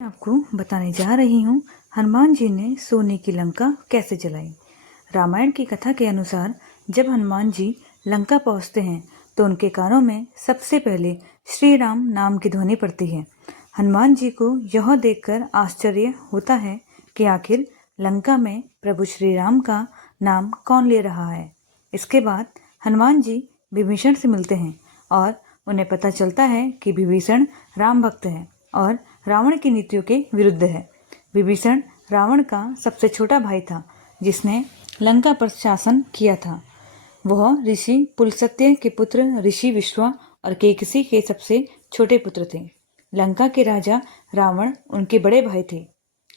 आपको बताने जा रही हूँ हनुमान जी ने सोने की लंका कैसे जलाई। रामायण की कथा के अनुसार जब हनुमान जी लंका पहुँचते हैं तो उनके कानों में सबसे पहले श्री राम नाम की ध्वनि पड़ती है। हनुमान जी को यह देखकर आश्चर्य होता है कि आखिर लंका में प्रभु श्री राम का नाम कौन ले रहा है। इसके बाद हनुमान जी विभीषण से मिलते हैं और उन्हें पता चलता है कि विभीषण राम भक्त है और रावण की नीतियों के विरुद्ध है। विभीषण रावण का सबसे छोटा भाई था जिसने लंका पर शासन किया था। वह ऋषि पुलस्त्य के पुत्र ऋषि विश्वा और केकसी के सबसे छोटे पुत्र थे। लंका के राजा रावण उनके बड़े भाई थे।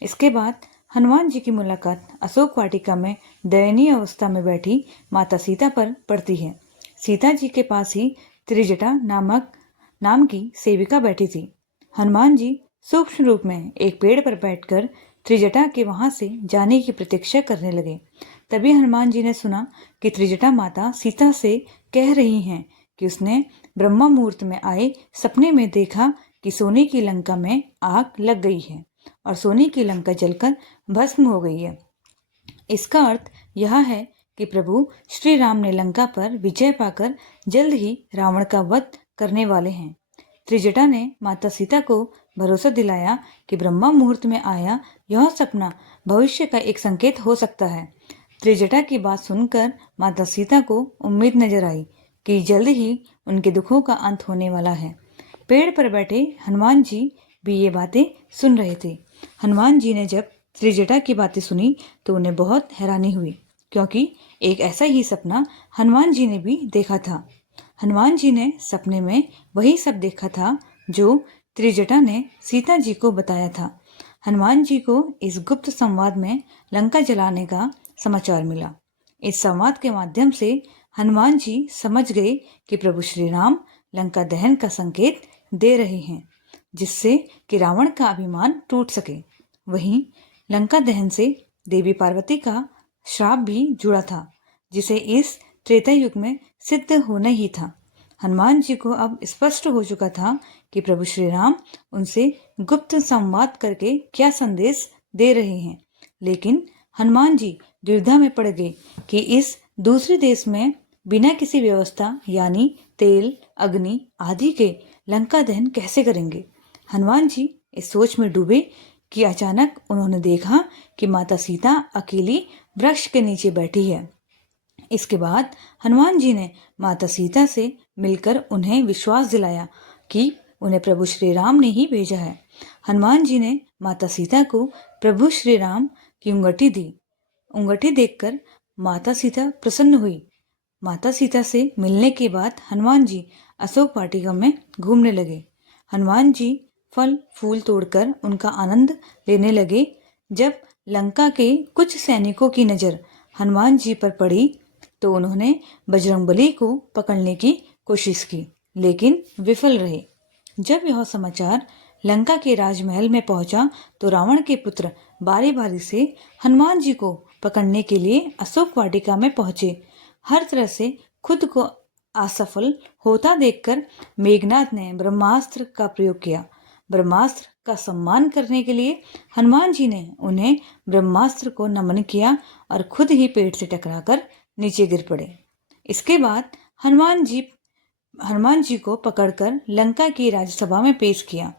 इसके बाद हनुमान जी की मुलाकात अशोक वाटिका में दयनीय अवस्था में बैठी माता सीता पर पड़ती है। सीता जी के पास ही त्रिजटा नाम की सेविका बैठी थी। हनुमान जी सूक्ष्म रूप में एक पेड़ पर बैठकर त्रिजटा के वहां से जाने की प्रतीक्षा करने लगे। तभी हनुमान जी ने सुना कि त्रिजटा माता सीता से कह रही हैं कि उसने ब्रह्म मुहूर्त में आए सपने में देखा कि सोने की लंका में आग लग गई है और सोने की लंका जलकर भस्म हो गई है। इसका अर्थ यह है कि प्रभु श्री राम ने लंका पर विजय पाकर जल्द ही रावण का वध करने वाले हैं। त्रिजटा ने माता सीता को भरोसा दिलाया कि ब्रह्मा मुहूर्त में आया यह सपना भविष्य का एक संकेत हो सकता है। त्रिजटा की बात सुनकर माता सीता को उम्मीद नजर आई कि जल्द ही उनके दुखों का अंत होने वाला है। पेड़ पर बैठे हनुमान जी भी ये बातें सुन रहे थे। हनुमान जी ने जब त्रिजटा की बातें सुनी तो उन्हें बहुत हैरानी हुई, क्योंकि एक ऐसा ही सपना हनुमान जी ने भी देखा था। हनुमान जी ने सपने में वही सब देखा था जो त्रिजटा ने सीता जी को बताया था। हनुमान जी को इस गुप्त संवाद में लंका जलाने का समाचार मिला। इस संवाद के माध्यम से हनुमान जी समझ गए कि प्रभु श्री राम लंका दहन का संकेत दे रहे हैं, जिससे कि रावण का अभिमान टूट सके। वहीं लंका दहन से देवी पार्वती का श्राप भी जुड़ा था, जिसे इस त्रेता युग में सिद्ध होना ही था। हनुमान जी को अब स्पष्ट हो चुका था कि प्रभु श्री राम उनसे गुप्त संवाद करके क्या संदेश दे रहे हैं। लेकिन हनुमान जी दुविधा में पड़ गए कि इस दूसरे देश में बिना किसी व्यवस्था यानी तेल, अग्नि आदि के लंका दहन कैसे करेंगे। हनुमान जी इस सोच में डूबे कि अचानक उन्होंने देखा कि माता सीता अकेली वृक्ष के नीचे बैठी है। इसके बाद हनुमान जी ने माता सीता से मिलकर उन्हें विश्वास दिलाया कि उन्हें प्रभु श्री राम ने ही भेजा है। हनुमान जी ने माता सीता को प्रभु श्री राम की अंगूठी दी। अंगूठी देखकर माता सीता प्रसन्न हुई। माता सीता से मिलने के बाद हनुमान जी अशोक वाटिका में घूमने लगे। हनुमान जी फल फूल तोड़कर उनका आनंद लेने लगे। जब लंका के कुछ सैनिकों की नजर हनुमान जी पर पड़ी तो उन्होंने बजरंगबली को पकड़ने की कोशिश की, लेकिन विफल रहे। जब यह समाचार लंका के राजमहल में पहुंचा तो रावण के पुत्र बारी बारी से हनुमान जी को पकड़ने के लिए अशोक वाटिका में पहुंचे। हर तरह से खुद को असफल होता देखकर मेघनाथ ने ब्रह्मास्त्र का प्रयोग किया। ब्रह्मास्त्र का सम्मान करने के लिए हनुमान जी ने उन्हें ब्रह्मास्त्र को नमन किया और खुद ही पेड़ से टकराकर नीचे गिर पड़े। इसके बाद हनुमान जी को पकड़कर लंका की राज्यसभा में पेश किया।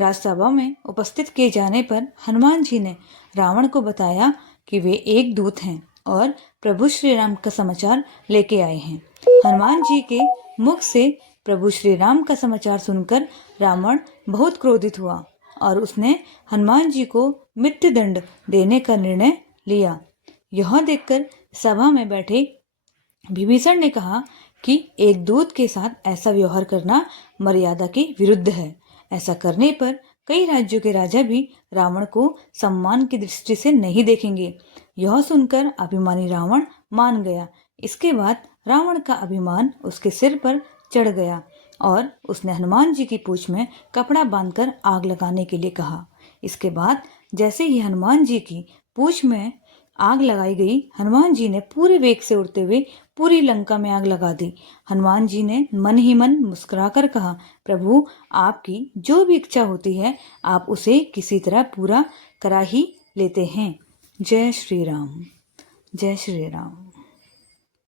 राज्यसभा में उपस्थित किए जाने पर हनुमान जी ने रावण को बताया कि वे एक दूत हैं और प्रभु श्री राम का समाचार लेके आए हैं। हनुमान जी के मुख से प्रभु श्री राम का समाचार सुनकर रावण बहुत क्रोधित हुआ और उसने हनुमान जी को मृत्युदंड देने का निर्णय लिया। यह देखकर सभा में बैठे विभीषण ने कहा कि एक दूत के साथ ऐसा व्यवहार करना मर्यादा के विरुद्ध है। ऐसा करने पर कई राज्यों के राजा भी रावण को सम्मान की दृष्टि से नहीं देखेंगे। यह सुनकर अभिमानी रावण मान गया। इसके बाद रावण का अभिमान उसके सिर पर चढ़ गया और उसने हनुमान जी की पूंछ में कपड़ा बांधकर आग लगाने के लिए कहा। इसके बाद जैसे ही हनुमान जी की पूंछ में आग लगाई गई। हनुमान जी ने पूरे वेग से उड़ते हुए पूरी लंका में आग लगा दी। हनुमान जी ने मन ही मन मुस्कुराकर कहा, प्रभु, आपकी जो भी इच्छा होती है आप उसे किसी तरह पूरा करा ही लेते हैं। जय श्री राम। जय श्री राम।